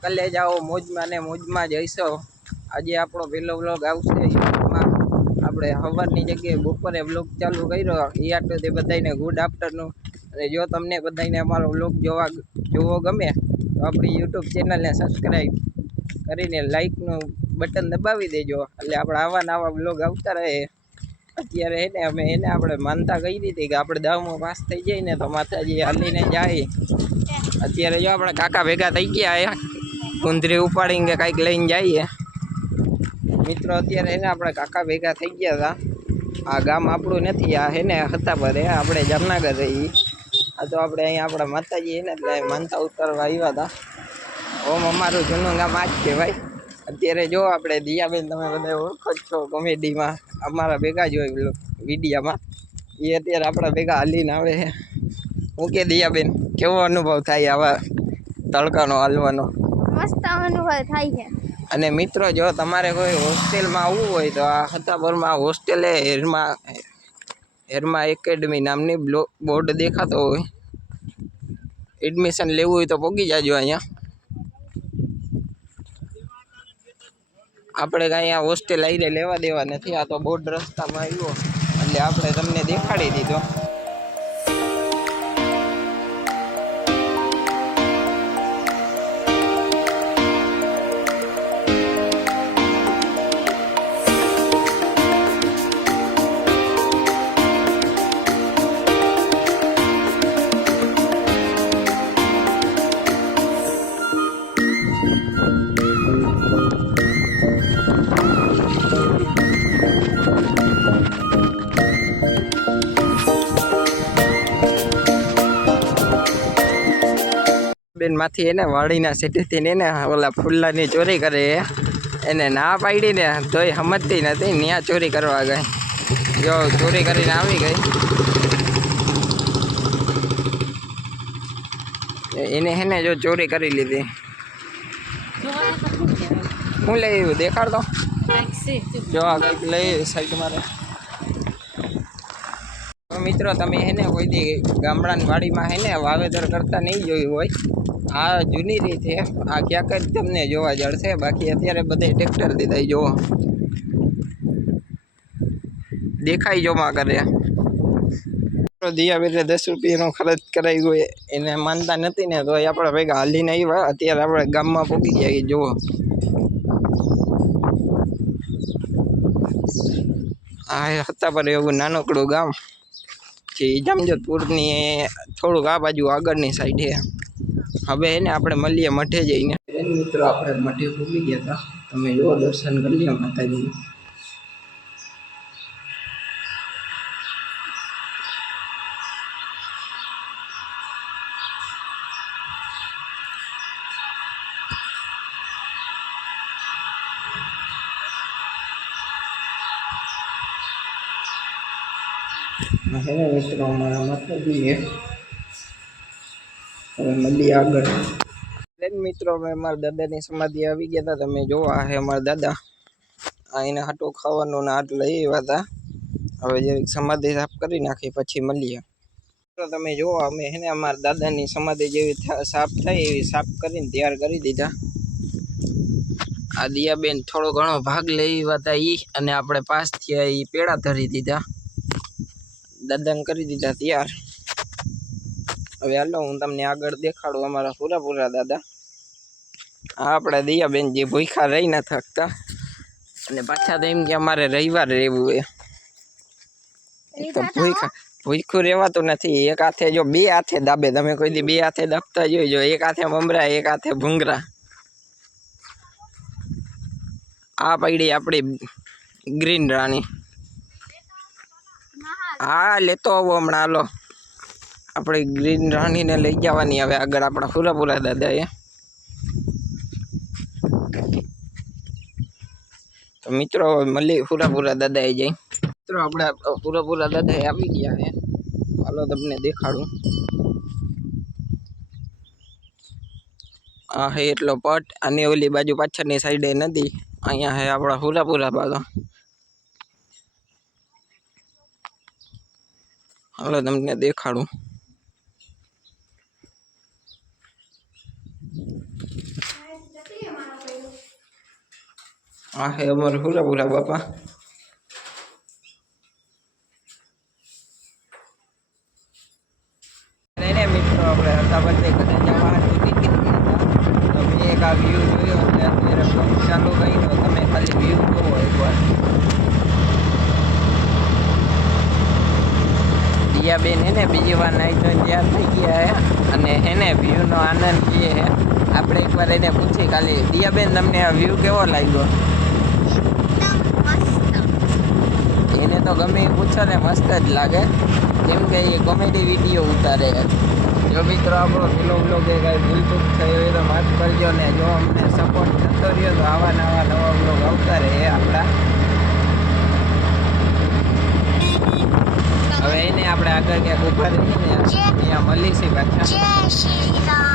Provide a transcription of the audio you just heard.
કલે જાઓ મોજમાં ને મોજમાં જઈશો। આજે આપણો પહેલો વ્લોગ આવશે યુટ્યુબમાં। આપણે સવારની જગ્યાએ બપોરે વ્લોગ ચાલુ કર્યો। એ આટલું તે બધાને ગુડ આફ્ટરનૂન। અને જો તમને બધાને અમારો વ્લોગ જોવો ગમે તો આપણી યુટ્યુબ ચેનલને સબસ્ક્રાઈબ કરીને લાઈકનું બટન દબાવી દેજો, એટલે આપણે આવા નવા વ્લોગ આવતા રહે। અત્યારે અમે આપણે માનતા કહી દીધી કે આપણે 10મું પાસ થઈ જાય ને તો માતાજી હાલીને જાય। અત્યારે જો આપણે કાકા ભેગા થઈ ગયા કુંદરી ઉપાડીને કંઈક લઈને જઈએ મિત્રો। અત્યારે આપણે કાકા ભેગા થઈ ગયા હતા। આ ગામ આપણું નથી, આ હતા પર આપણે જામનગર રહી। આ તો આપણે અહીંયા આપણા માતાજી એટલે માનતા ઉતારવા આવ્યા હતા। ઓમ અમારું જૂનું ગામ આ જ કહેવાય। અત્યારે જો આપણે દિયાબેન તમે બધા ઓળખો જ છો, કોમેડીમાં અમારા ભેગા જ હોય વિડીયામાં। એ અત્યારે આપણા ભેગા હાલીને આવે છે। હું કે દિયાબેન કેવો અનુભવ થાય આવા તડકાનો હાલવાનો? મસ્ત અનુભવ થાય છે। અને મિત્રો જો તમારે કોઈ હોસ્ટેલમાં આવવું હોય તો આ હતાપરમાં હોસ્ટેલે હેરમાં એકેડમી નામની બોર્ડ દેખાતો હોય। એડમિશન લેવું હોય તો પહોંચી જાજો અહીંયા। આપણે કાંઈ આ હોસ્ટેલ આવીને લેવા દેવા નથી, આ તો બોર્ડ રસ્તામાં આવ્યો એટલે આપણે તમને દેખાડી દીધો। બેન માંથી વાડીના સેટેથી ઓલા ફૂલાની ચોરી કરે। એને ના પાડી ને તોય સમજતી નથી, ત્યાં ચોરી કરવા ગઈ। જો ચોરી કરીને આવી ગઈ, એને જો ચોરી કરી લીધી। હું લઈ આવ્યું દેખાડતો, જો આ કંઈક લઈ સાઈડ મારે। મિત્રો તમે કોઈ દી ગામડાની વાડીમાં વાવેતર કરતા નહીં જોયું હોય, આ જૂની રીત છે। આ ક્યાંક જ તમને જોવા જળશે, બાકી અત્યારે બધે ટ્રેક્ટર દીધા જોવો દેખાય જોમાં કરે। દિયાબેને 10 રૂપિયાનો ખર્ચ કરાવી હોય, એને માનતા નથી ને તો આપણે ભેગા હાલીને આવ્યા। અત્યારે આપણે ગામમાં પહોંચી ગયા જુઓ। આ હતા પર એવું નાનકડું ગામ જે જામજોધપુરની થોડુંક આ બાજુ આગળની સાઈડ છે। હવે આપણે મળીએ મઠે જઈને। મિત્રો આપણે મઠે ભૂલી ગયા હતા, તમે જો દર્શન કરી લ્યો માતાજી। મિત્રો અમારા માતાજી હવે મળીએ આગળ। મિત્રો અમે અમારા દાદાની સમાધિ આવી ગયા હતા, તમે જોવા આ અમારા દાદા। આ એને હાટો ખાવાનું ને હાટ લઈ આવ્યા હતા। હવે જે સમાધિ સાફ કરી નાખી પછી મળીએ। તો તમે જોવો અમે અમારા દાદાની સમાધિ જેવી સાફ થઈ એવી સાફ કરીને તૈયાર કરી દીધા। આ દિયાબેન થોડો ઘણો ભાગ લઈ આવ્યા હતા ઈ, અને આપણે પાસ થયા એ પેડા ધરી દીધા। દાદાને કરી દીધા તૈયાર। હવે હાલો હું તમને આગળ દેખાડું અમારા પૂરા દાદા। આ આપણા દિયાબેન જે ભૂખા રહી ન થકતા, અને પાછા તો એમ કે અમારે રવિવાર રહેવું હોય તો ભૂખું રહેવાતું નથી। એક હાથે જો 2 હાથે દાબે, તમે કોઈ દી 2 હાથે દાબતા જોઈજો। એક હાથે મમરા, એક હાથે ભૂંગરા। આ પડી આપણી ગ્રીન રાણી। હા લેતો આવો હમણાં, હાલો આપણે ગ્રીન રાણીને લઈ જવાની હવે આગળ આપણા પૂરા દાદાએ। તો મિત્રો મળી પૂરા દાદાએ જઈ। મિત્રો આપણે પૂરા દાદાએ આવી ગયા છે, હાલો તમને દેખાડું। આ હે એટલો પટ, અને ઓલી બાજુ પાછળની સાઈડે નદી। અહીંયા હે આપણા પૂરા બાગા। હાલો તમને દેખાડું। આ હે અમારે પૂરા પૂરા બાપા. એને મિત્રો આપણે હતા બધે ઘરે જવા હતું ટિકિટ તો મેં એક આ વ્યૂ જોયો એટલે અત્યારે બ્લોગ ચાલુ કર્યો. તમે ખાલી વ્યૂ જોવો એકવાર. દિયાબેન એને બીજી વાર નાઈ ધોઈને તૈયાર થઈ ગયા હે અને એને વ્યૂનો આનંદ લઈએ હે. આપણે એકવાર એને પૂછી ખાલી દિયાબેન તમને આ વ્યૂ કેવો લાગ્યો? એને તો ગમે એ પૂછો ને મસ્ત જ લાગે કેમ કે એ કોમેડી વિડીયો ઉતારે. જો મિત્રો આપણો પેલો બ્લોગ એ કાંઈ ભૂલચૂક થઈ હોય તો માફ કરજો ને જો અમને સપોર્ટ થતો રહ્યો તો આવા નવા બ્લોગ આવતા રહે આપણા. હવે એને આપણે આગળ ક્યાંક ઉભા રહીને ત્યાં મળીશું પાછા.